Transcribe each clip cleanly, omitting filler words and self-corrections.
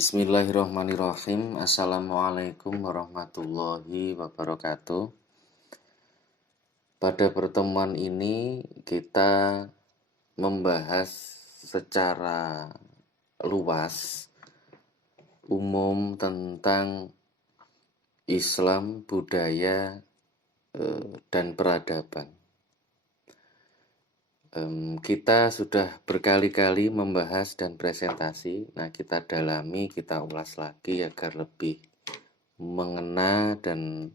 Bismillahirrahmanirrahim. Assalamualaikum warahmatullahi wabarakatuh. Pada pertemuan ini kita membahas secara luas, umum tentang Islam, budaya, dan peradaban. Kita sudah berkali-kali membahas dan presentasi. Nah, kita dalami, kita ulas lagi agar lebih mengena dan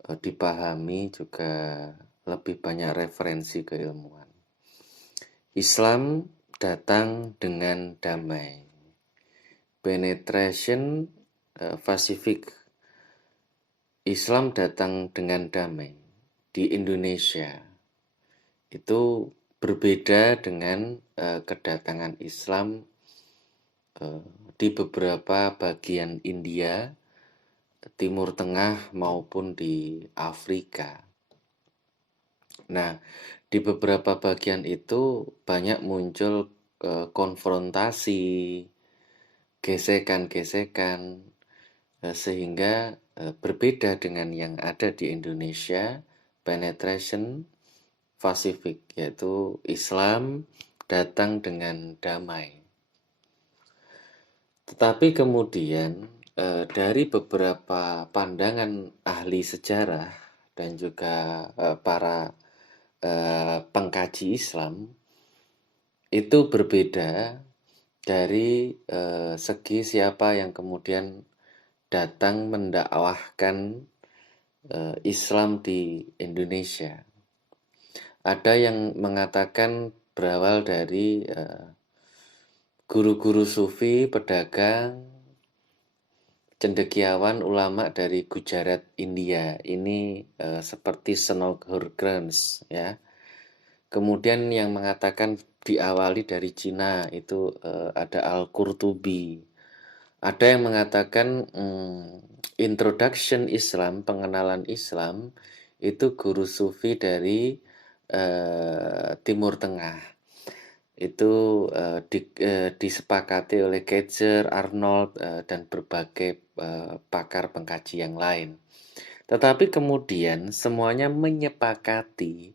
dipahami, juga lebih banyak referensi keilmuan. Islam datang dengan damai. Penetration Pacific. Islam datang dengan damai di Indonesia. Itu berbeda dengan kedatangan Islam di beberapa bagian India, Timur Tengah maupun di Afrika. Nah, di beberapa bagian itu banyak muncul konfrontasi, gesekan-gesekan, sehingga berbeda dengan yang ada di Indonesia. Penetration Pacific, yaitu Islam datang dengan damai. Tetapi kemudian dari beberapa pandangan ahli sejarah dan juga para pengkaji Islam itu berbeda dari segi siapa yang kemudian datang mendakwahkan Islam di Indonesia. Ada yang mengatakan berawal dari guru-guru sufi, pedagang, cendekiawan, ulama dari Gujarat, India. Ini seperti Snodgrass, ya. Kemudian yang mengatakan diawali dari Cina itu ada Al-Qurtubi. Ada yang mengatakan introduction Islam, pengenalan Islam, itu guru sufi dari Timur Tengah. Itu disepakati oleh Kaiser, Arnold, dan berbagai pakar pengkaji yang lain. Tetapi kemudian semuanya menyepakati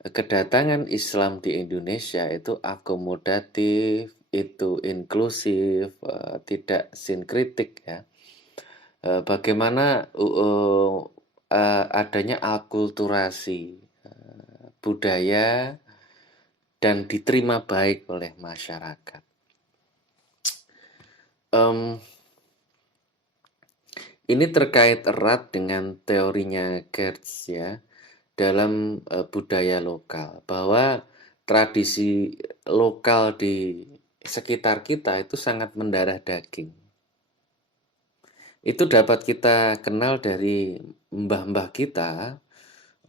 kedatangan Islam di Indonesia itu akomodatif, itu inklusif, tidak sinkritik, ya. Bagaimana adanya akulturasi budaya dan diterima baik oleh masyarakat. Ini terkait erat dengan teorinya Gertz, ya, dalam budaya lokal, bahwa tradisi lokal di sekitar kita itu sangat mendarah daging. Itu dapat kita kenal dari mbah-mbah kita,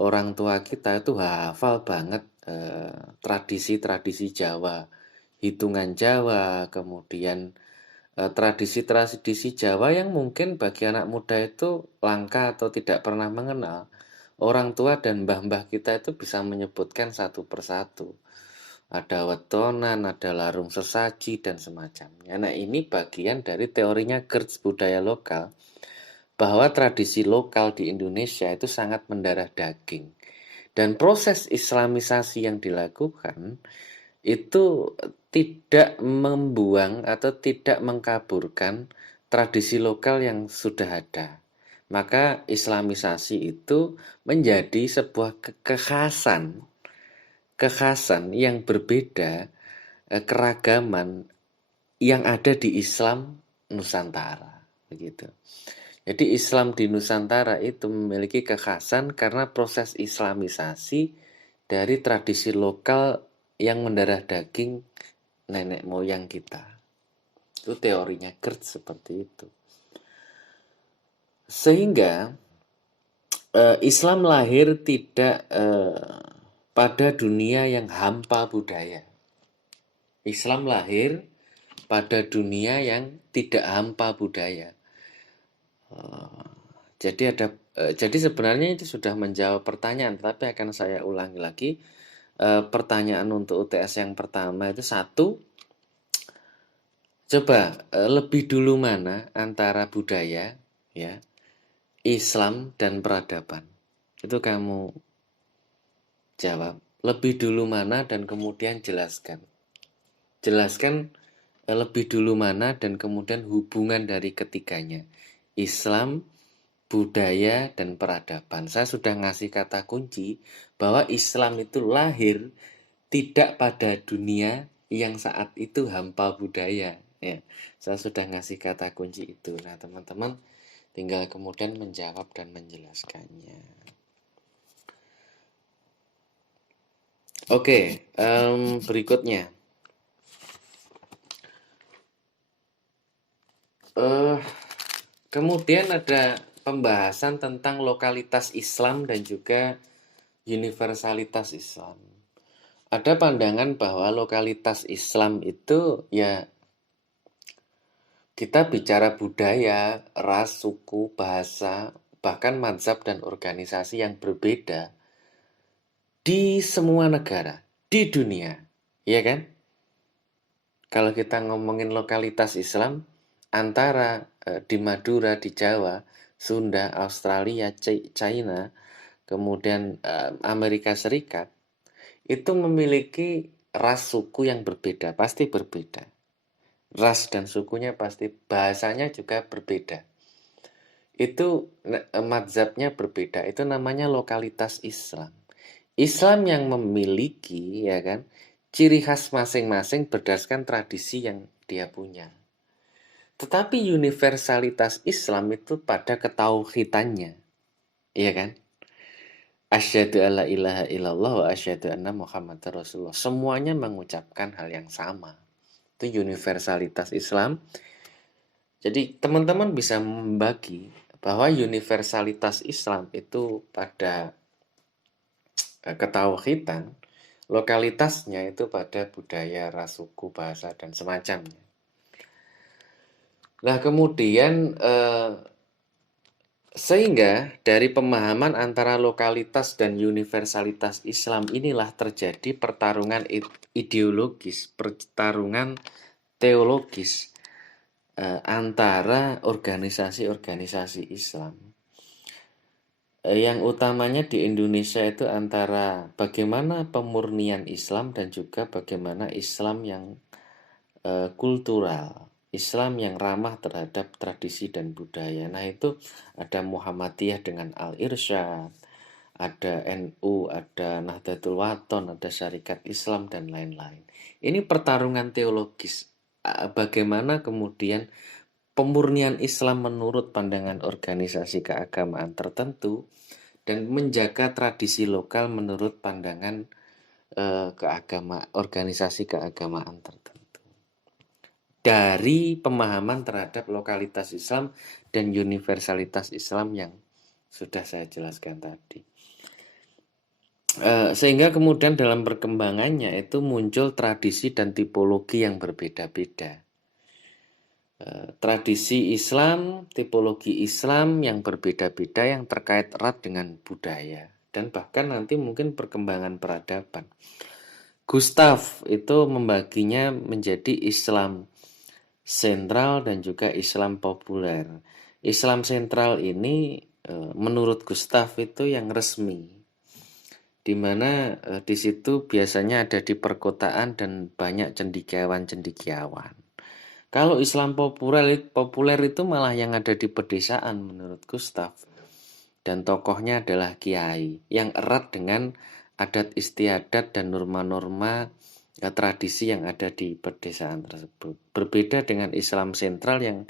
orang tua kita itu hafal banget tradisi-tradisi Jawa, hitungan Jawa, kemudian tradisi-tradisi Jawa yang mungkin bagi anak muda itu langka atau tidak pernah mengenal. Orang tua dan mbah-mbah kita itu bisa menyebutkan satu persatu. Ada wetonan, ada larung sesaji, dan semacamnya. Nah, ini bagian dari teorinya Gertz budaya lokal, bahwa tradisi lokal di Indonesia itu sangat mendarah daging. Dan proses islamisasi yang dilakukan itu tidak membuang atau tidak mengkaburkan tradisi lokal yang sudah ada. Maka islamisasi itu menjadi sebuah kekhasan yang berbeda, keragaman yang ada di Islam Nusantara, begitu. Jadi Islam di Nusantara itu memiliki kekhasan karena proses islamisasi dari tradisi lokal yang mendarah daging nenek moyang kita. Itu teorinya Gertz seperti itu. Sehingga Islam lahir tidak pada dunia yang hampa budaya. Islam lahir pada dunia yang tidak hampa budaya. Jadi sebenarnya itu sudah menjawab pertanyaan, tapi akan saya ulangi lagi. Pertanyaan untuk UTS yang pertama itu 1, Coba lebih dulu mana antara budaya, ya, Islam dan peradaban? Itu kamu jawab. Lebih dulu mana dan kemudian jelaskan. Jelaskan lebih dulu mana dan kemudian hubungan dari ketiganya. Islam, budaya, dan peradaban. Saya sudah ngasih kata kunci bahwa Islam itu lahir tidak pada dunia yang saat itu hampa budaya. Ya, saya sudah ngasih kata kunci itu. Nah, teman-teman tinggal kemudian menjawab dan menjelaskannya. Oke, berikutnya. Kemudian ada pembahasan tentang lokalitas Islam dan juga universalitas Islam. Ada pandangan bahwa lokalitas Islam itu ya kita bicara budaya, ras, suku, bahasa, bahkan mazhab dan organisasi yang berbeda di semua negara, di dunia. Iya kan? Kalau kita ngomongin lokalitas Islam, antara di Madura, di Jawa, Sunda, Australia, China, kemudian Amerika Serikat, itu memiliki ras suku yang berbeda, pasti berbeda. Ras dan sukunya pasti, bahasanya juga berbeda. Itu mazhabnya berbeda, itu namanya lokalitas Islam. Islam yang memiliki, ya kan, ciri khas masing-masing berdasarkan tradisi yang dia punya. Tetapi universalitas Islam itu pada ketauhidannya, iya kan? Asyhadu alla ilaha illallah wa asyhadu anna Muhammadar Rasulullah. Semuanya mengucapkan hal yang sama. Itu universalitas Islam. Jadi teman-teman bisa membagi bahwa universalitas Islam itu pada ketauhidan, lokalitasnya itu pada budaya, ras, suku, bahasa, dan semacamnya. Nah, kemudian sehingga dari pemahaman antara lokalitas dan universalitas Islam inilah terjadi pertarungan ideologis, pertarungan teologis antara organisasi-organisasi Islam. Yang utamanya di Indonesia itu antara bagaimana pemurnian Islam dan juga bagaimana Islam yang kultural, Islam yang ramah terhadap tradisi dan budaya. Nah, itu ada Muhammadiyah dengan Al-Irsyad, ada NU, ada Nahdlatul Wathon, ada Syarikat Islam, dan lain-lain. Ini pertarungan teologis. Bagaimana kemudian pemurnian Islam menurut pandangan organisasi keagamaan tertentu dan menjaga tradisi lokal menurut pandangan organisasi keagamaan tertentu. Dari pemahaman terhadap lokalitas Islam dan universalitas Islam yang sudah saya jelaskan tadi. Sehingga kemudian dalam perkembangannya itu muncul tradisi dan tipologi yang berbeda-beda. Tradisi Islam, tipologi Islam yang berbeda-beda yang terkait erat dengan budaya dan bahkan nanti mungkin perkembangan peradaban. Gustav itu membaginya menjadi Islam sentral dan juga Islam populer. Islam sentral ini menurut Gustav itu yang resmi, di mana di situ biasanya ada di perkotaan dan banyak cendekiawan-cendekiawan. Kalau Islam populer itu malah yang ada di pedesaan menurut Gustav. Dan tokohnya adalah kiai yang erat dengan adat istiadat dan norma-norma tradisi yang ada di pedesaan tersebut. Berbeda dengan Islam sentral yang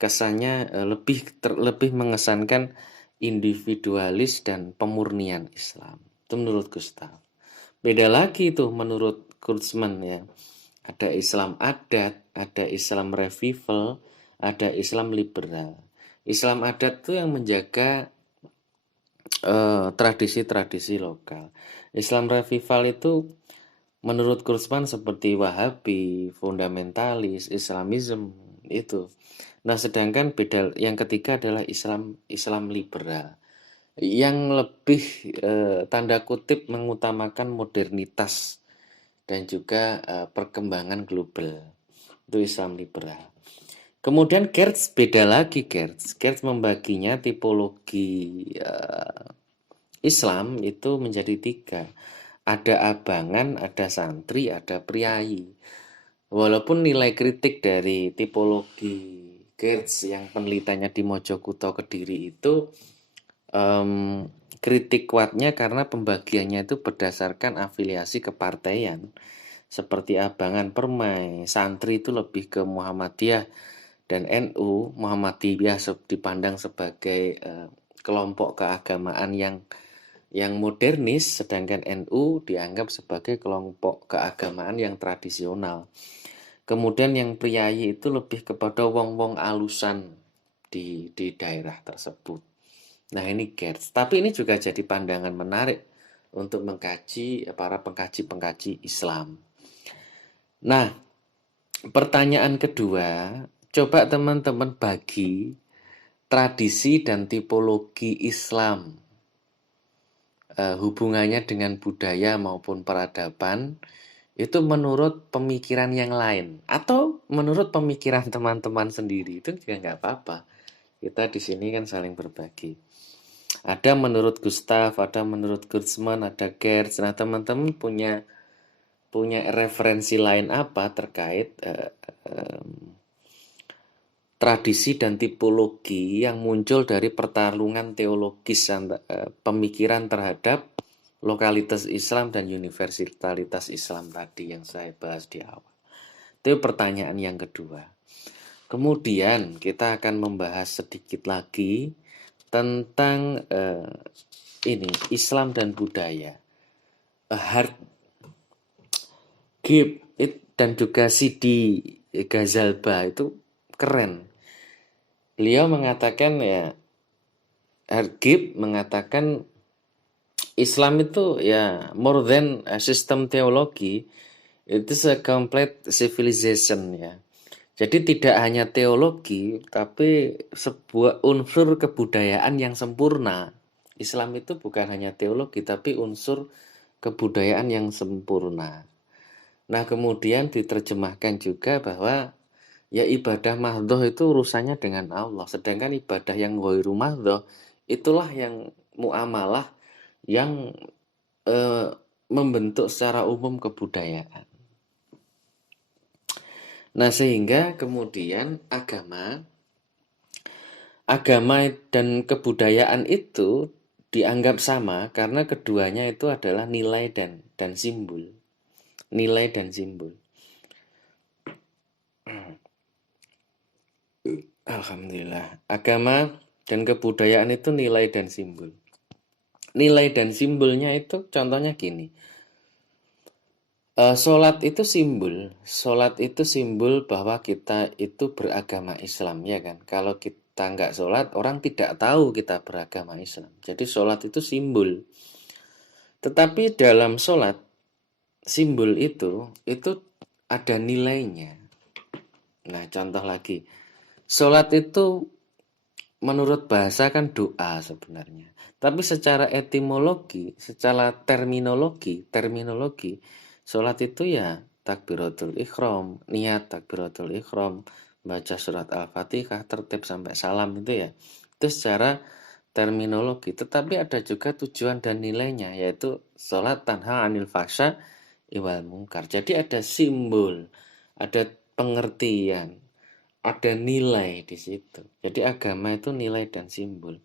kesannya lebih mengesankan individualis dan pemurnian Islam. Itu menurut Gustav. Beda lagi itu menurut Kurzman ya. Ada Islam adat, ada Islam revival, ada Islam liberal. Islam adat itu yang menjaga tradisi-tradisi lokal. Islam revival itu menurut Kurzman seperti Wahabi, fundamentalis, Islamism itu. Nah, sedangkan beda yang ketiga adalah Islam liberal yang lebih tanda kutip mengutamakan modernitas dan juga perkembangan global. Itu Islam liberal. Kemudian Gertz beda lagi Gertz. Gertz membaginya tipologi Islam itu menjadi 3. Ada abangan, ada santri, ada priayi. Walaupun nilai kritik dari tipologi Gertz yang penelitiannya di Mojokuto Kediri itu kritik kuatnya karena pembagiannya itu berdasarkan afiliasi kepartaian. Seperti abangan permai, santri itu lebih ke Muhammadiyah, dan NU, Muhammadiyah dipandang sebagai kelompok keagamaan yang modernis, sedangkan NU dianggap sebagai kelompok keagamaan yang tradisional. Kemudian yang priayi itu lebih kepada wong-wong alusan di daerah tersebut. Nah ini Gertz, tapi ini juga jadi pandangan menarik untuk mengkaji para pengkaji-pengkaji Islam. Nah, pertanyaan kedua, coba teman-teman bagi tradisi dan tipologi Islam, hubungannya dengan budaya maupun peradaban, itu menurut pemikiran yang lain atau menurut pemikiran teman-teman sendiri, itu juga nggak apa-apa. Kita di sini kan saling berbagi. Ada menurut Gustav, ada menurut Kurtzman, ada Gertz. Nah, teman-teman punya referensi lain apa terkait tradisi dan tipologi yang muncul dari pertarungan teologis pemikiran terhadap lokalitas Islam dan universalitas Islam tadi yang saya bahas di awal. Itu pertanyaan yang kedua. Kemudian kita akan membahas sedikit lagi tentang ini Islam dan budaya. Hart Gibb dan juga Sidi Ghazalba itu keren. Beliau mengatakan Gibb mengatakan Islam itu ya more than a system theology, it is a complete civilization ya. Jadi tidak hanya teologi, tapi sebuah unsur kebudayaan yang sempurna. Islam itu bukan hanya teologi, tapi unsur kebudayaan yang sempurna. Nah, kemudian diterjemahkan juga bahwa ya ibadah mahdhoh itu urusannya dengan Allah. Sedangkan ibadah yang ghairu mahdhoh itulah yang muamalah yang membentuk secara umum kebudayaan. Nah, sehingga kemudian agama dan kebudayaan itu dianggap sama karena keduanya itu adalah nilai dan simbol. Nilai dan simbol. Alhamdulillah. Agama dan kebudayaan itu nilai dan simbol. Nilai dan simbolnya itu contohnya gini. Sholat itu simbol. Sholat itu simbol bahwa kita itu beragama Islam, ya kan? Kalau kita nggak sholat, orang tidak tahu kita beragama Islam. Jadi sholat itu simbol. Tetapi dalam sholat, simbol itu ada nilainya. Nah, contoh lagi. Sholat itu menurut bahasa kan doa sebenarnya. Tapi secara etimologi, secara terminologi, sholat itu ya takbiratul ikhram, niat takbiratul ikhram, baca surat Al-Fatihah, tertib sampai salam itu ya. Itu secara terminologi, tetapi ada juga tujuan dan nilainya, yaitu sholat tanha anil fahsya wal munkar. Jadi ada simbol, ada pengertian, ada nilai di situ. Jadi agama itu nilai dan simbol.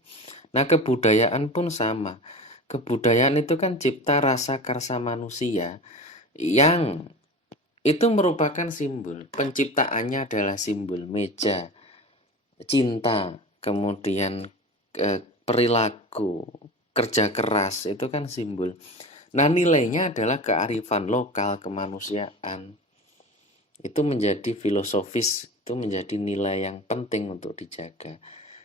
Nah, kebudayaan pun sama. Kebudayaan itu kan cipta rasa karsa manusia yang itu merupakan simbol. Penciptaannya adalah simbol meja, cinta, kemudian perilaku, kerja keras, itu kan simbol. Nah, nilainya adalah kearifan lokal, kemanusiaan. Itu menjadi filosofis, itu menjadi nilai yang penting untuk dijaga.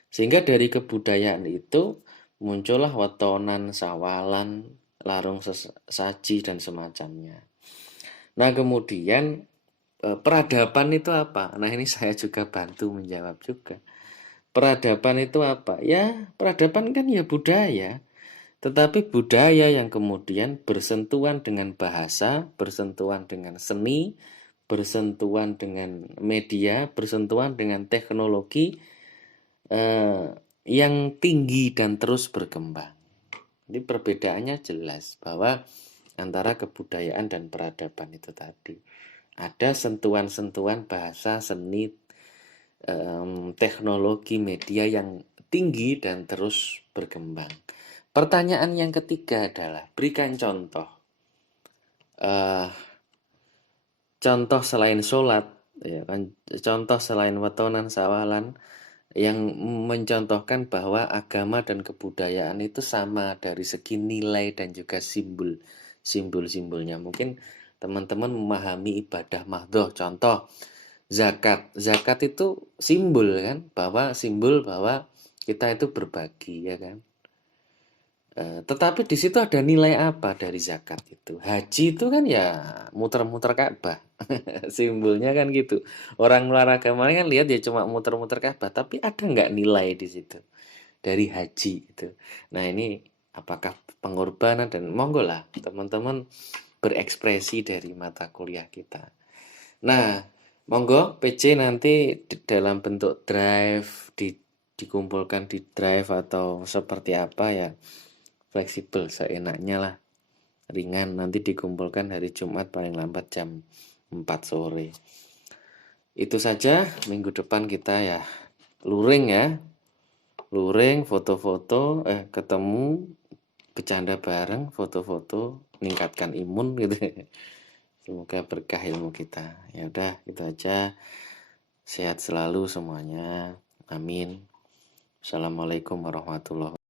Sehingga dari kebudayaan itu muncullah wetonan, sawalan, larung saji, dan semacamnya. Nah, kemudian peradaban itu apa? Nah, ini saya juga bantu menjawab juga. Peradaban itu apa? Ya, peradaban kan ya budaya. Tetapi budaya yang kemudian bersentuhan dengan bahasa, bersentuhan dengan seni, bersentuhan dengan media, bersentuhan dengan teknologi yang tinggi dan terus berkembang. Ini perbedaannya jelas bahwa antara kebudayaan dan peradaban itu tadi. Ada sentuhan-sentuhan bahasa, seni, teknologi, media yang tinggi dan terus berkembang. Pertanyaan yang ketiga adalah berikan contoh. Contoh selain sholat, ya kan, contoh selain wetonan sawalan yang mencontohkan bahwa agama dan kebudayaan itu sama dari segi nilai dan juga simbol-simbolnya. Mungkin teman-teman memahami ibadah mahdoh, contoh zakat. Zakat itu simbol kan, simbol bahwa kita itu berbagi, ya kan. Tetapi di situ ada nilai apa dari zakat itu? Haji itu kan ya muter-muter Ka'bah. Simbolnya kan gitu. Orang luar agama kan lihat ya cuma muter-muter Ka'bah, tapi ada nggak nilai di situ dari haji itu? Nah, ini apakah pengorbanan, dan monggo lah teman-teman berekspresi dari mata kuliah kita. Nah, monggo PC nanti dalam bentuk drive dikumpulkan di drive atau seperti apa ya, fleksibel seenaknya lah, ringan, nanti dikumpulkan hari Jumat paling lambat jam 4 sore. Itu saja, minggu depan kita ya luring ya, luring, foto-foto, ketemu, bercanda bareng, foto-foto, meningkatkan imun gitu. Semoga berkah ilmu kita. Ya udah, gitu aja. Sehat selalu semuanya. Amin. Assalamualaikum warahmatullahi wabarakatuh.